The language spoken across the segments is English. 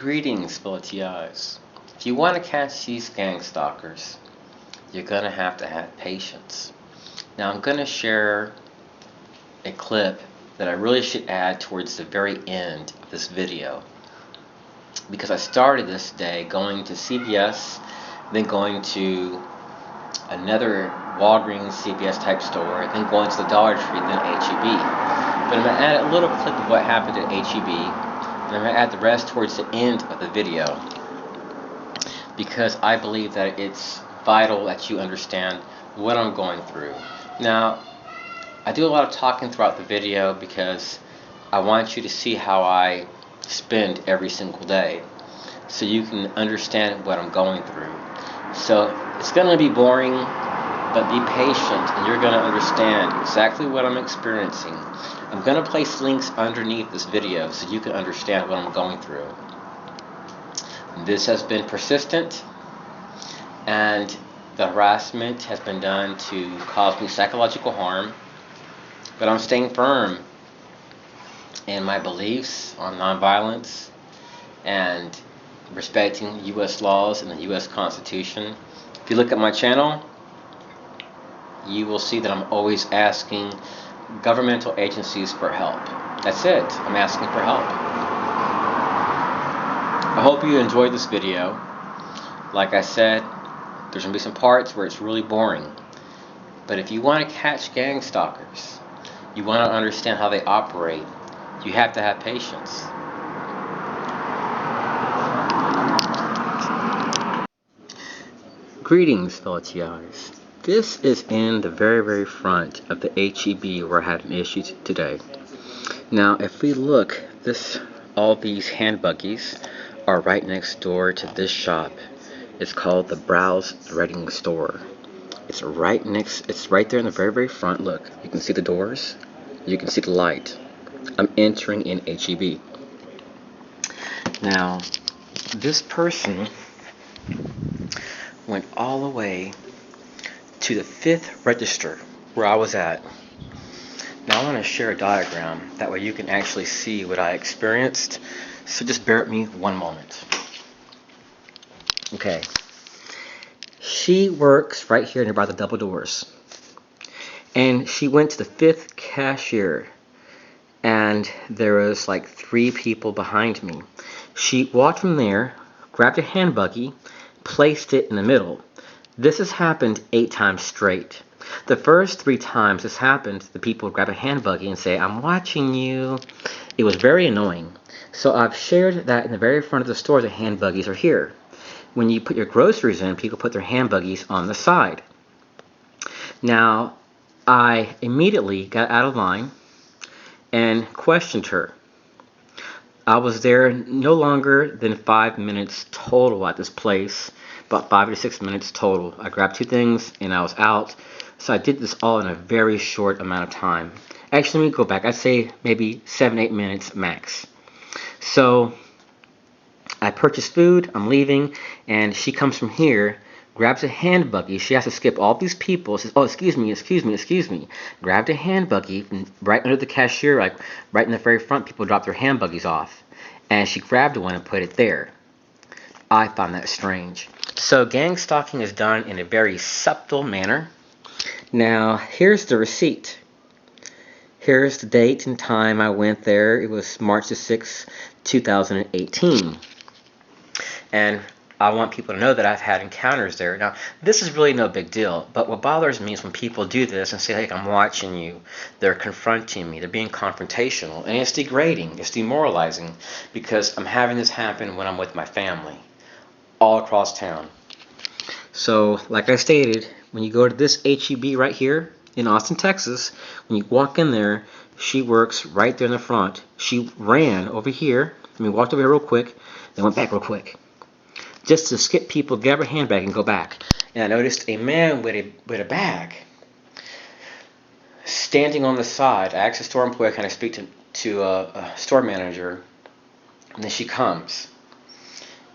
Greetings, VLTIs. If you want to catch these gang stalkers, you're going to have patience. Now, I'm going to share a clip that I really should add towards the very end of this video, because I started this day going to CVS, then going to another Walgreens CVS type store, then going to the Dollar Tree, then HEB. But I'm going to add a little clip of what happened at HEB, and I'm going to add the rest towards the end of the video, because I believe that it's vital that you understand what I'm going through. Now, I do a lot of talking throughout the video because I want you to see how I spend every single day, so you can understand what I'm going through. So it's going to be boring, but be patient and you're going to understand exactly what I'm experiencing. I'm going to place links underneath this video so you can understand what I'm going through. This has been persistent, and the harassment has been done to cause me psychological harm, but I'm staying firm in my beliefs on nonviolence and respecting U.S. laws and the U.S. Constitution. If you look at my channel, you will see that I'm always asking governmental agencies for help. That's it. I'm asking for help. I hope you enjoyed this video. Like I said, there's going to be some parts where it's really boring. But if you want to catch gang stalkers, you want to understand how they operate, you have to have patience. Greetings, fellow TIs. This is in the very front of the HEB where I had an issue today. Now, if we look, all these hand buggies are right next door to this shop. It's called the Browse Threading Store. It's right there in the very front. Look, you can see the doors, you can see the light. I'm entering in HEB. Now, this person went all the way to the 5th register where I was at. Now I want to share a diagram, that way you can actually see what I experienced. So just bear with me one moment. Okay. She works right here nearby the double doors. And she went to the 5th cashier, and there was like 3 people behind me. She walked from there, grabbed a hand buggy, placed it in the middle. This has happened 8 times straight. The first 3 times this happened, the people would grab a hand buggy and say, "I'm watching you." It was very annoying. So I've shared that in the very front of the store, the hand buggies are here. When you put your groceries in, people put their hand buggies on the side. Now, I immediately got out of line and questioned her. I was there no longer than 5 minutes total at this place, about 5 to 6 minutes total. I grabbed 2 things and I was out. So I did this all in a very short amount of time. Actually, let me go back. I'd say maybe 7-8 minutes max. So I purchased food, I'm leaving, and she comes from here, grabs a hand buggy. She has to skip all these people, says, "Oh, excuse me. Grabbed a hand buggy from right under the cashier, like right in the very front. People drop their hand buggies off. And she grabbed one and put it there. I found that strange. So gang stalking is done in a very subtle manner. Now, here's the receipt. Here's the date and time I went there. It was March the 6th, 2018. And I want people to know that I've had encounters there. Now, this is really no big deal, but what bothers me is when people do this and say, "Hey, I'm watching you." They're confronting me. They're being confrontational. And it's degrading. It's demoralizing, because I'm having this happen when I'm with my family all across town. So, like I stated, when you go to this HEB right here in Austin, Texas, when you walk in there, she works right there in the front. She ran over here, walked over here real quick, then went back real quick, just to skip people, grab her handbag, and go back. And I noticed a man with a bag standing on the side. I asked the store employee, "Can I speak to a store manager?" And then she comes,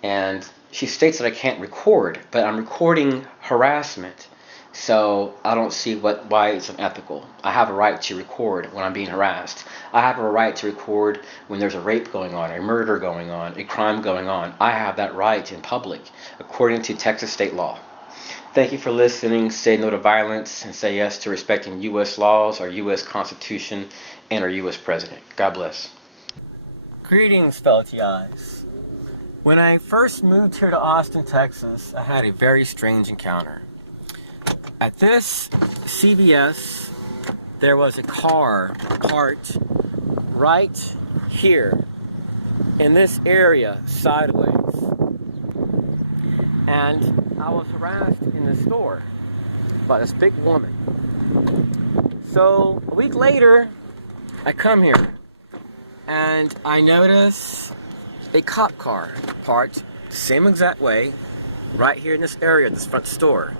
and she states that I can't record, but I'm recording harassment. So I don't see why it's unethical. I have a right to record when I'm being harassed. I have a right to record when there's a rape going on, a murder going on, a crime going on. I have that right in public, according to Texas state law. Thank you for listening. Say no to violence and say yes to respecting U.S. laws, our U.S. Constitution, and our U.S. President. God bless. Greetings, fellow TIs. When I first moved here to Austin, Texas, I had a very strange encounter. At this CVS, there was a car parked right here in this area sideways. And I was harassed in the store by this big woman. So a week later, I come here and I notice a cop car parked the same exact way right here in this area, this front store.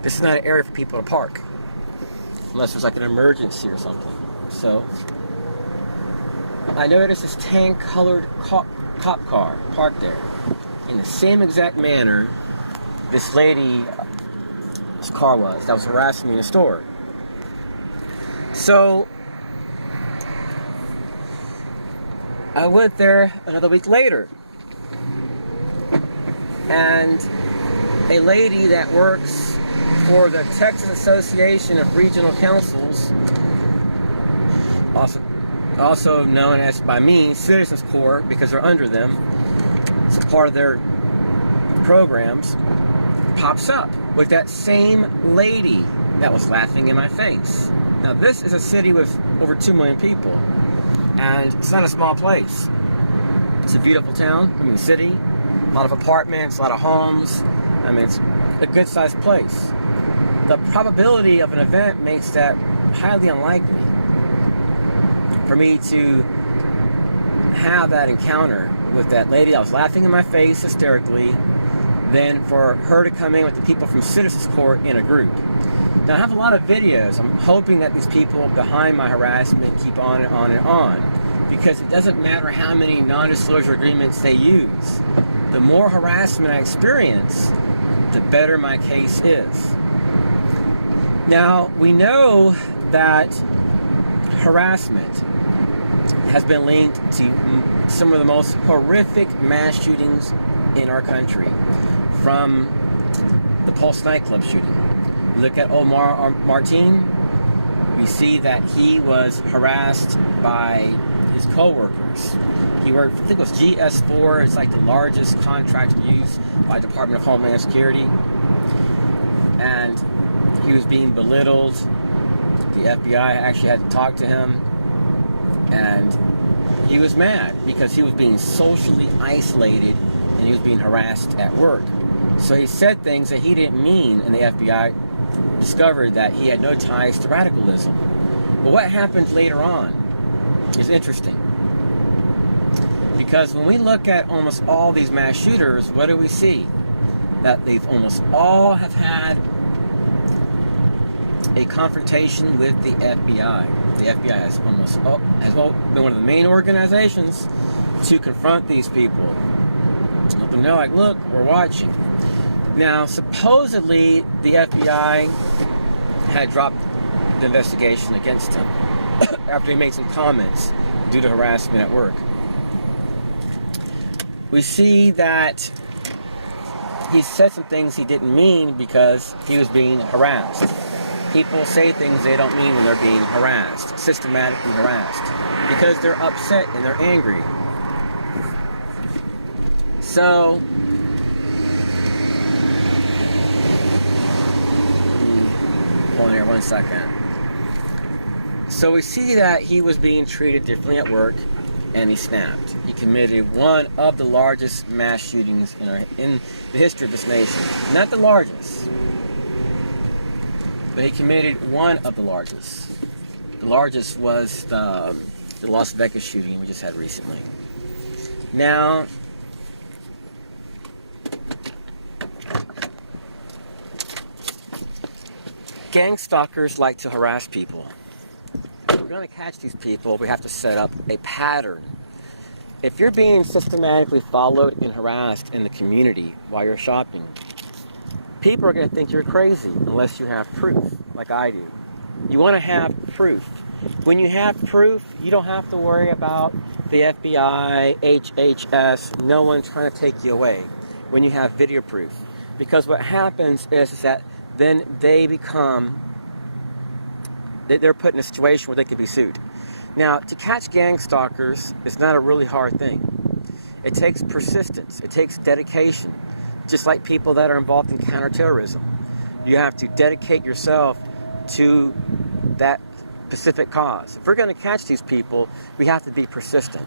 This is not an area for people to park unless there's like an emergency or something. So I noticed this tan colored cop car parked there in the same exact manner this lady, this car was, that was harassing me in the store. So I went there another week later, and a lady that works for the Texas Association of Regional Councils, also known as by me Citizens Corps, because they're under them, it's a part of their programs, pops up with that same lady that was laughing in my face. Now this is a city with over 2 million people, and it's not a small place. It's a beautiful town, city, a lot of apartments, a lot of homes. It's a good sized place. The probability of an event makes that highly unlikely for me to have that encounter with that lady that was laughing in my face hysterically, than for her to come in with the people from Citizens Court in a group. Now I have a lot of videos. I'm hoping that these people behind my harassment keep on and on and on, because it doesn't matter how many non-disclosure agreements they use. The more harassment I experience, the better my case is. Now, we know that harassment has been linked to some of the most horrific mass shootings in our country, from the Pulse nightclub shooting. Look at Omar Martin. We see that he was harassed by his co-workers. He worked, I think it was GS4, it's like the largest contract used by Department of Homeland Security. And he was being belittled. The FBI actually had to talk to him. And he was mad because he was being socially isolated and he was being harassed at work. So he said things that he didn't mean, and the FBI discovered that he had no ties to radicalism. But what happened later on is interesting. Because when we look at almost all these mass shooters, what do we see? That they've almost all have had a confrontation with the FBI. The FBI has been one of the main organizations to confront these people. Let them know, like, look, we're watching. Now, supposedly, the FBI had dropped the investigation against him after he made some comments due to harassment at work. We see that he said some things he didn't mean because he was being harassed. People say things they don't mean when they're being harassed, systematically harassed, because they're upset and they're angry. So, hold on here 1 second. So we see that he was being treated differently at work, and he snapped. He committed one of the largest mass shootings in the history of this nation. Not the largest, but he committed one of the largest. The largest was the Las Vegas shooting we just had recently. Now, gang stalkers like to harass people. If we're going to catch these people, we have to set up a pattern. If you're being systematically followed and harassed in the community while you're shopping, people are going to think you're crazy unless you have proof, like I do. You want to have proof. When you have proof, you don't have to worry about the FBI, HHS, no one trying to take you away when you have video proof. Because what happens is that then they're put in a situation where they could be sued. Now, to catch gang stalkers is not a really hard thing. It takes persistence. It takes dedication. Just like people that are involved in counterterrorism. You have to dedicate yourself to that specific cause. If we're going to catch these people, we have to be persistent.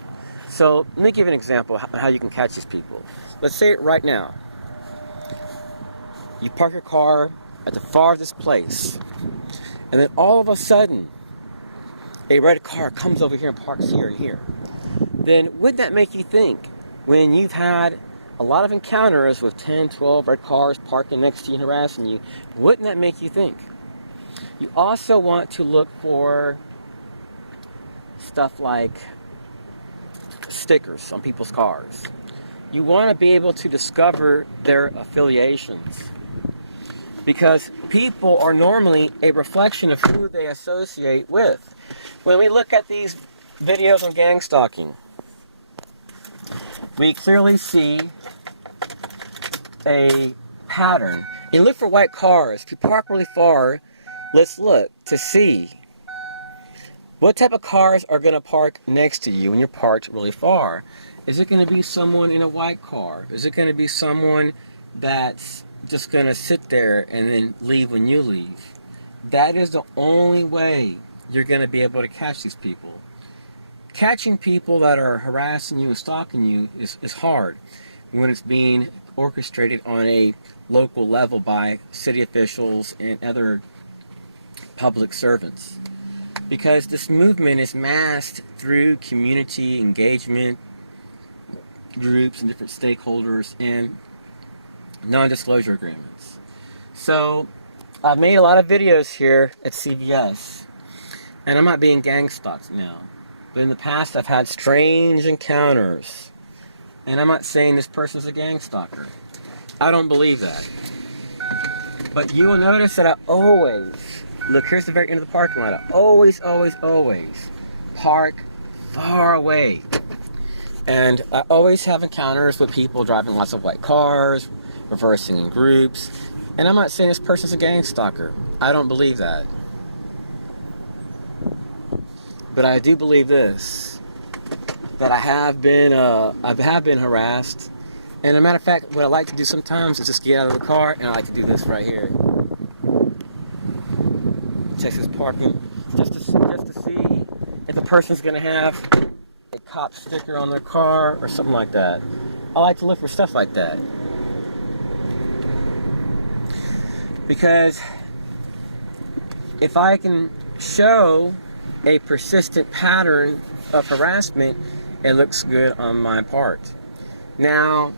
So let me give you an example of how you can catch these people. Let's say it right now. You park your car at the farthest place, and then all of a sudden, a red car comes over here and parks here and here. Then wouldn't that make you think, when you've had a lot of encounters with 10, 12 red cars parking next to you and harassing you, wouldn't that make you think? You also want to look for stuff like stickers on people's cars. You want to be able to discover their affiliations, because people are normally a reflection of who they associate with. When we look at these videos on gang stalking, we clearly see a pattern. You look for white cars. If you park really far, let's look to see what type of cars are going to park next to you when you're parked really far. Is it going to be someone in a white car? Is it going to be someone that's just going to sit there and then leave when you leave? That is the only way you're going to be able to catch these people. Catching people that are harassing you and stalking you is hard when it's being orchestrated on a local level by city officials and other public servants. Because this movement is masked through community engagement groups and different stakeholders and non-disclosure agreements. So I've made a lot of videos here at CVS, and I'm not being gang stalked now. But in the past, I've had strange encounters. And I'm not saying this person's a gang stalker. I don't believe that. But you will notice that I always, look, here's the very end of the parking lot. I always park far away. And I always have encounters with people driving lots of white cars, reversing in groups. And I'm not saying this person's a gang stalker. I don't believe that. But I do believe this, that I have been harassed. And as a matter of fact, what I like to do sometimes is just get out of the car, and I like to do this right here. Texas parking, just to see if the person's going to have a cop sticker on their car or something like that. I like to look for stuff like that. Because if I can show a persistent pattern of harassment, it looks good on my part. Now,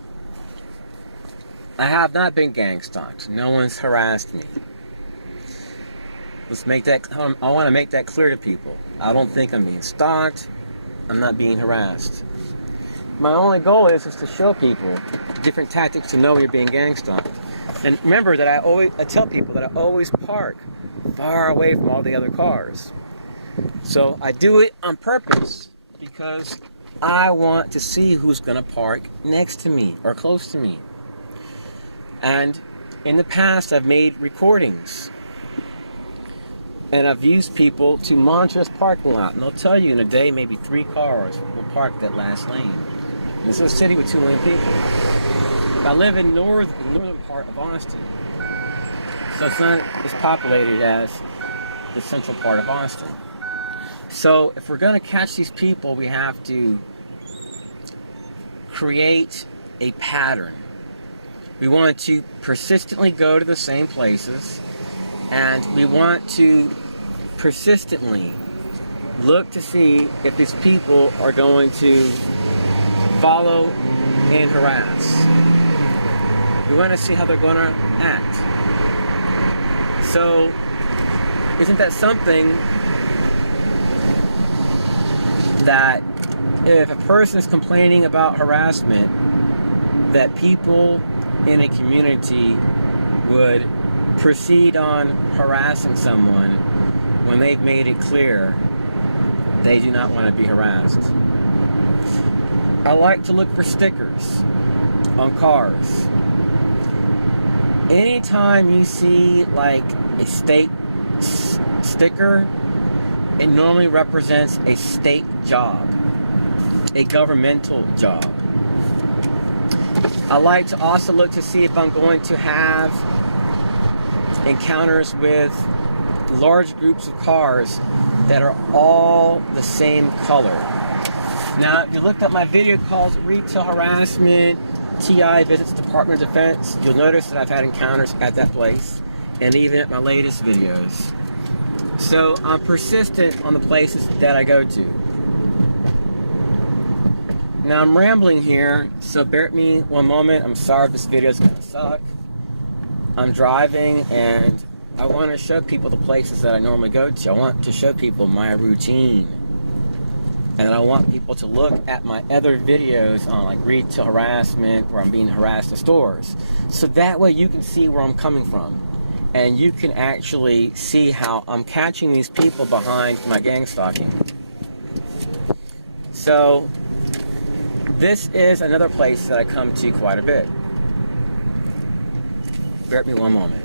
I have not been gang stalked. No one's harassed me. Let's make that. I want to make that clear to people. I don't think I'm being stalked. I'm not being harassed. My only goal is to show people different tactics to know you're being gang stalked. And remember that I tell people that I always park far away from all the other cars. So I do it on purpose because I want to see who's going to park next to me or close to me. And in the past, I've made recordings. And I've used people to monitor this parking lot. And they'll tell you in a day, maybe 3 cars will park that last lane. And this is a city with 2 million people. I live in the northern part of Austin. So it's not as populated as the central part of Austin. So if we're going to catch these people, we have to create a pattern. We want to persistently go to the same places, and we want to persistently look to see if these people are going to follow and harass. We want to see how they're going to act. So, isn't that something that if a person is complaining about harassment, that people in a community would proceed on harassing someone when they've made it clear they do not want to be harassed. I like to look for stickers on cars. Anytime you see like a state sticker, it normally represents a state job, a governmental job. I like to also look to see if I'm going to have encounters with large groups of cars that are all the same color. Now, if you looked at my video called Retail Harassment, TI Visits Department of Defense, you'll notice that I've had encounters at that place, and even at my latest videos. So I'm persistent on the places that I go to. Now I'm rambling here, so bear with me one moment. I'm sorry if this video is going to suck. I'm driving and I want to show people the places that I normally go to. I want to show people my routine. And I want people to look at my other videos on like retail harassment, where I'm being harassed at stores. So that way you can see where I'm coming from. And you can actually see how I'm catching these people behind my gang stalking. So this is another place that I come to quite a bit. Bear with me one moment.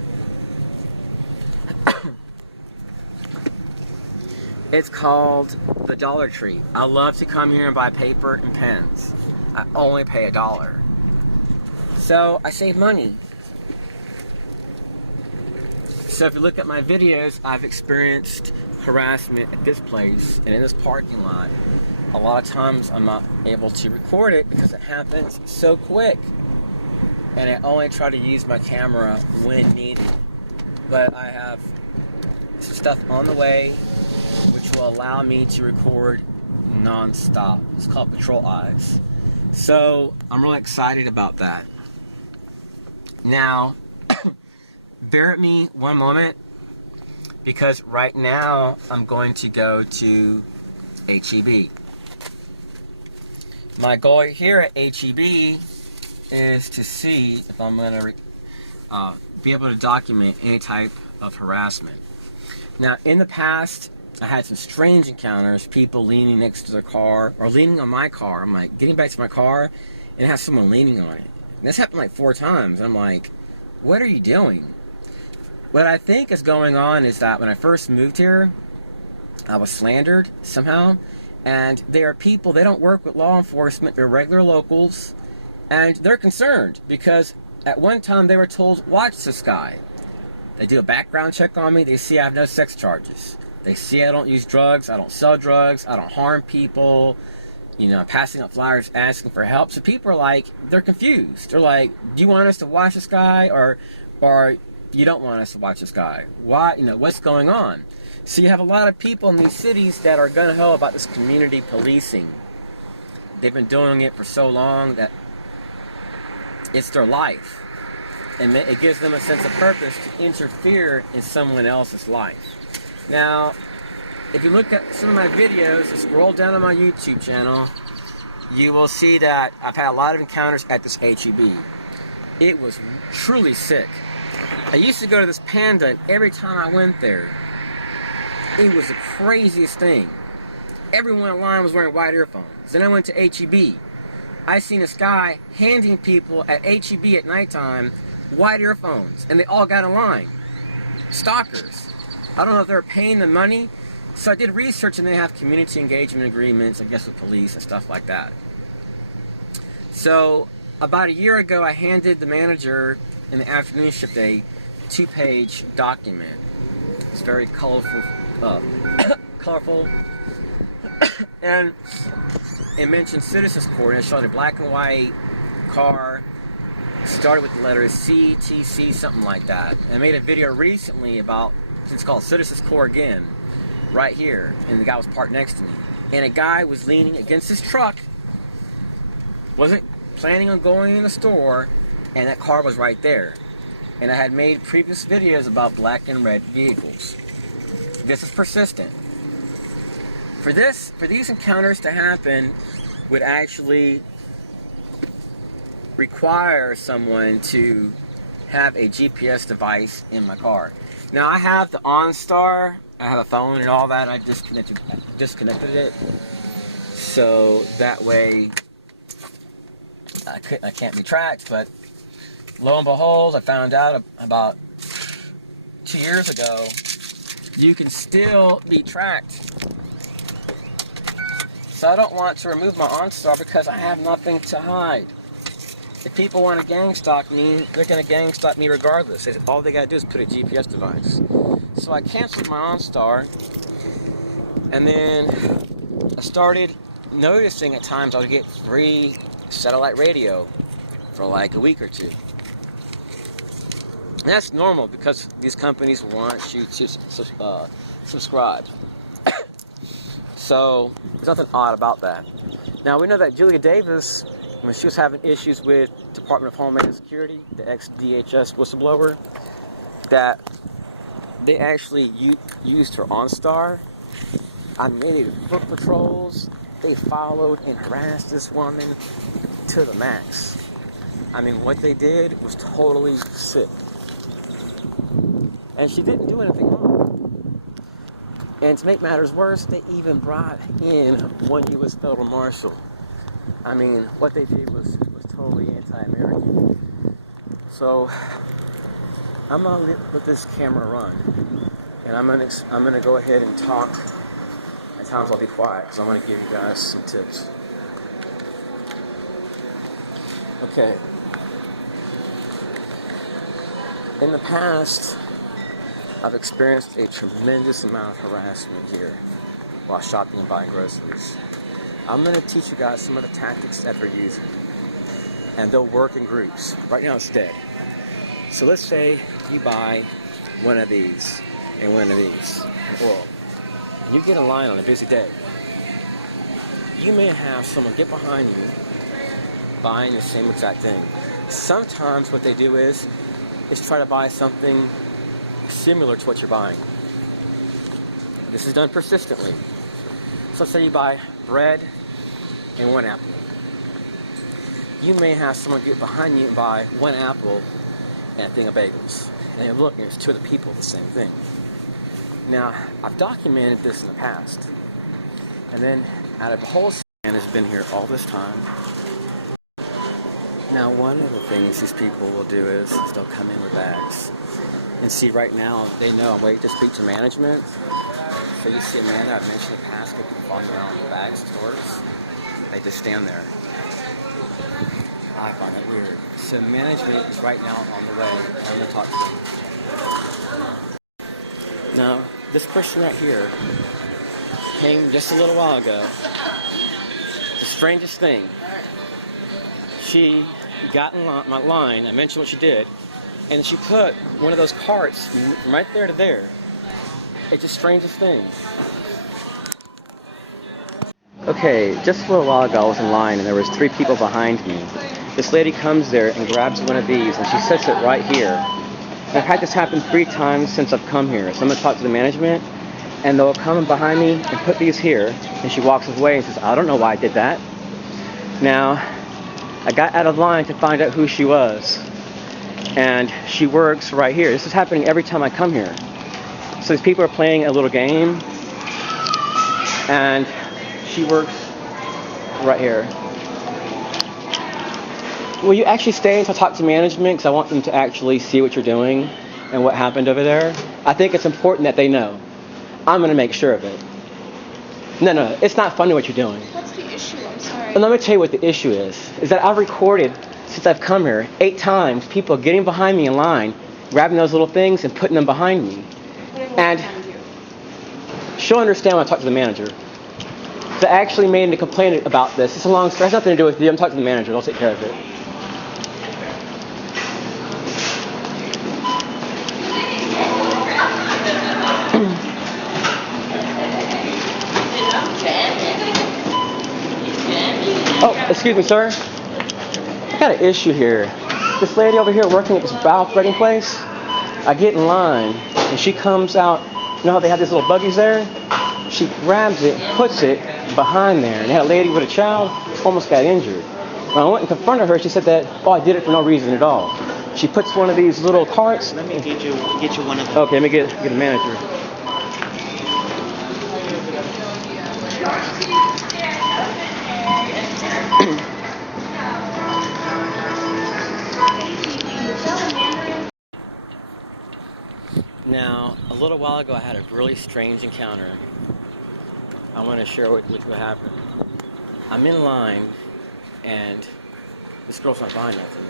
It's called the Dollar Tree. I love to come here and buy paper and pens. I only pay $1. So I save money. So if you look at my videos, I've experienced harassment at this place and in this parking lot. A lot of times I'm not able to record it because it happens so quick. And I only try to use my camera when needed. But I have some stuff on the way which will allow me to record non-stop. It's called Patrol Eyes. So I'm really excited about that. Now, bear with me one moment, because right now I'm going to go to HEB. My goal here at HEB is to see if I'm going to be able to document any type of harassment. Now, in the past, I had some strange encounters, people leaning next to their car, or leaning on my car. I'm like, getting back to my car, and it has someone leaning on it. And this happened like 4 times. I'm like, what are you doing? What I think is going on is that when I first moved here, I was slandered somehow. And there are people, they don't work with law enforcement, they're regular locals, and they're concerned because at one time they were told, watch this guy. They do a background check on me, they see I have no sex charges. They see I don't use drugs, I don't sell drugs, I don't harm people, you know, passing out flyers asking for help. So people are like, they're confused. They're like, do you want us to watch this guy, or you don't want us to watch this guy? Why, you know, what's going on? So you have a lot of people in these cities that are gung-ho about this community policing. They've been doing it for so long that it's their life. And it gives them a sense of purpose to interfere in someone else's life. Now, if you look at some of my videos, scroll down on my YouTube channel, you will see that I've had a lot of encounters at this HEB. It was truly sick. I used to go to this Panda, and every time I went there, it was the craziest thing. Everyone in line was wearing white earphones. Then I went to HEB. I seen this guy handing people at HEB at nighttime white earphones, and they all got in line. Stalkers. I don't know if they were paying them money. So I did research, and they have community engagement agreements, I guess, with police and stuff like that. So about a year ago, I handed the manager in the afternoon shift a 2-page document. It's very colorful, and it mentioned Citizens Court, and it showed a black and white car, started with the letters CTC, something like that. And I made a video recently about, it's called Citizens Court again, right here, and the guy was parked next to me. And a guy was leaning against his truck, wasn't planning on going in the store, and that car was right there. And I had made previous videos about black and red vehicles. This is persistent. For these encounters to happen would actually require someone to have a GPS device in my car. Now I have the OnStar, I have a phone and all that. I disconnected it, so that way I can't be tracked. But lo and behold, I found out about 2 years ago you can still be tracked. So I don't want to remove my OnStar because I have nothing to hide. If people want to gang stalk me, they're going to gang stalk me regardless. All they got to do is put a GPS device. So I canceled my OnStar, and then I started noticing at times I would get free satellite radio for like a week or two. And that's normal because these companies want you to subscribe. So there's nothing odd about that. Now we know that Julia Davis, when she was having issues with Department of Homeland Security, the ex-DHS whistleblower, that they actually used her OnStar. I mean, they did foot patrols. They followed and harassed this woman to the max. I mean, what they did was totally sick. And she didn't do anything wrong. And to make matters worse, they even brought in one U.S. federal marshal. I mean, what they did was totally anti-American. So I'm gonna let this camera run, and I'm gonna go ahead and talk. At times I'll be quiet because I want to give you guys some tips. Okay. In the past, I've experienced a tremendous amount of harassment here while shopping and buying groceries. I'm going to teach you guys some of the tactics that they're using, and they'll work in groups. Right now it's dead. So let's say you buy one of these and one of these, oil, and you get in line on a busy day. You may have someone get behind you buying the same exact thing. Sometimes what they do is try to buy something similar to what you're buying. This is done persistently. So let's say you buy bread and one apple. You may have someone get behind you and buy one apple and a thing of bagels. And you're looking, it's two of the people, the same thing. Now, I've documented this in the past. And then out of the whole man has been here all this time. Now, one of the things these people will do is they'll come in with bags. And see, right now, they know I'm waiting to speak to management. So you see a man that I've mentioned in the past, people walking around with bags, stores. They just stand there. I find that weird. So management is right now on the way. I'm going to talk to them. Now, this person right here came just a little while ago. The strangest thing. She got in my line. I mentioned what she did. And she put one of those carts from right there to there. It's the strangest thing. Okay, just a little while ago I was in line and there was 3 people behind me. This lady comes there and grabs one of these and she sets it right here. And I've had this happen 3 times since I've come here. So I'm going to talk to the management and they'll come behind me and put these here, and she walks away and says, I don't know why I did that. Now, I got out of line to find out who she was. And she works right here. This is happening every time I come here. So these people are playing a little game, and she works right here. Will you actually stay until I talk to management? Because I want them to actually see what you're doing and what happened over there. I think it's important that they know. I'm going to make sure of it. No, it's not funny what you're doing. What's the issue? I'm sorry. And let me tell you what the issue is that I've recorded, since I've come here, 8 times, people getting behind me in line, grabbing those little things and putting them behind me. And she'll understand when I talk to the manager. So I actually made a complaint about this. It's a long story. It has nothing to do with you. I'm talking to the manager. They'll take care of it. Oh, excuse me, sir. I got an issue here. This lady over here working at this bow threading place, I get in line, and she comes out. You know how they have these little buggies there? She grabs it, puts it behind there, and had a lady with a child almost got injured. When I went and confronted her, she said that, I did it for no reason at all. She puts one of these little carts. Let me get you one of them. Okay, let me get a manager. Now, a little while ago, I had a really strange encounter. I want to share what happened. I'm in line, and this girl's not buying nothing.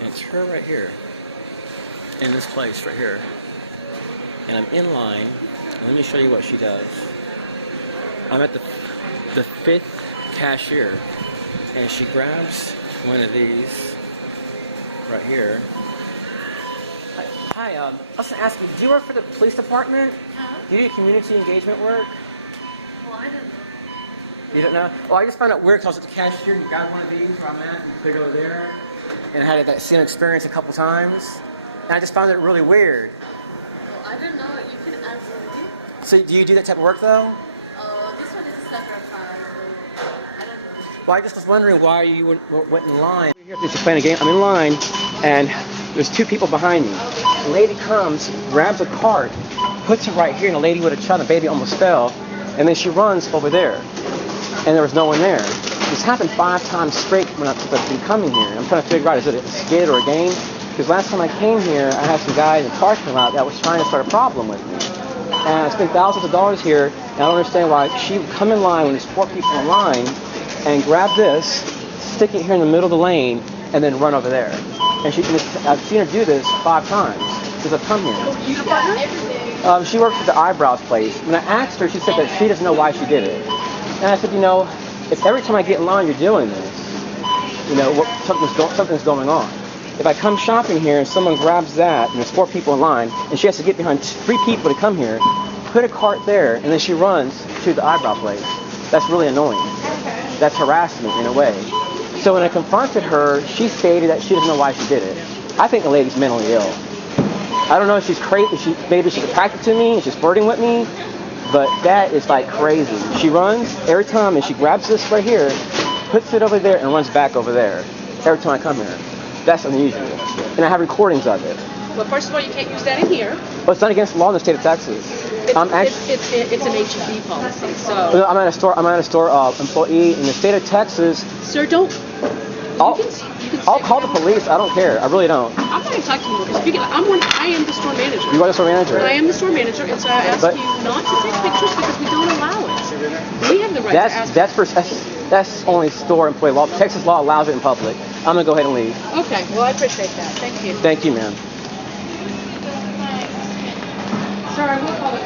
And it's her right here, in this place right here. And I'm in line, and let me show you what she does. I'm at the fifth cashier, and she grabs one of these right here. Hi, I was going to ask you, do you work for the police department? Do you do community engagement work? Well, I don't know. You don't know? Well, I just found it weird because I was at the cashier, you got one of these where I'm at, you put it over there, and I had that same experience a couple times, and I just found it really weird. Well, I don't know. You can absolutely do. So do you do that type of work, though? Oh, this one is a separate file. I don't know. Well, I just was wondering why you went in line. Here to explain a game. I'm in line, and there's two people behind me. A lady comes, grabs a cart, puts it right here, and a lady with a child, the baby almost fell, and then she runs over there, and there was no one there. This happened 5 times straight when I've been coming here. I'm trying to figure out, is it a skid or a game? Because last time I came here, I had some guy in the parking lot that was trying to start a problem with me. And I spent thousands of dollars here, and I don't understand why she would come in line when there's 4 people in line, and grab this, stick it here in the middle of the lane, and then run over there. And I've seen her do this 5 times since I've come here. You the partner? She works at the eyebrows place. When I asked her, she said that she doesn't know why she did it. And I said, you know, if every time I get in line you're doing this, you know, something's going on. If I come shopping here and someone grabs that, and there's 4 people in line, and she has to get behind 3 people to come here, put a cart there, and then she runs to the eyebrow place. That's really annoying. That's harassment in a way. So when I confronted her, she stated that she doesn't know why she did it. I think the lady's mentally ill. I don't know if she's crazy. Maybe she's attracted to me and she's flirting with me, but that is like crazy. She runs every time, and she grabs this right here, puts it over there, and runs back over there every time I come here. That's unusual, and I have recordings of it. Well, first of all, you can't use that in here. But it's not against the law in the state of Texas. It's an HEB policy. So I'm at a store employee in the state of Texas. Sir, don't. I'll call the police. I don't care. I really don't. I'm not going to talk to you because I am the store manager. You are the store manager. I am the store manager, and so I ask you not to take pictures because we don't allow it. We have the right to ask. That's only store employee law. Texas law allows it in public. I'm gonna go ahead and leave. Okay. Well, I appreciate that. Thank you. Thank you, ma'am. Sorry, we'll call it.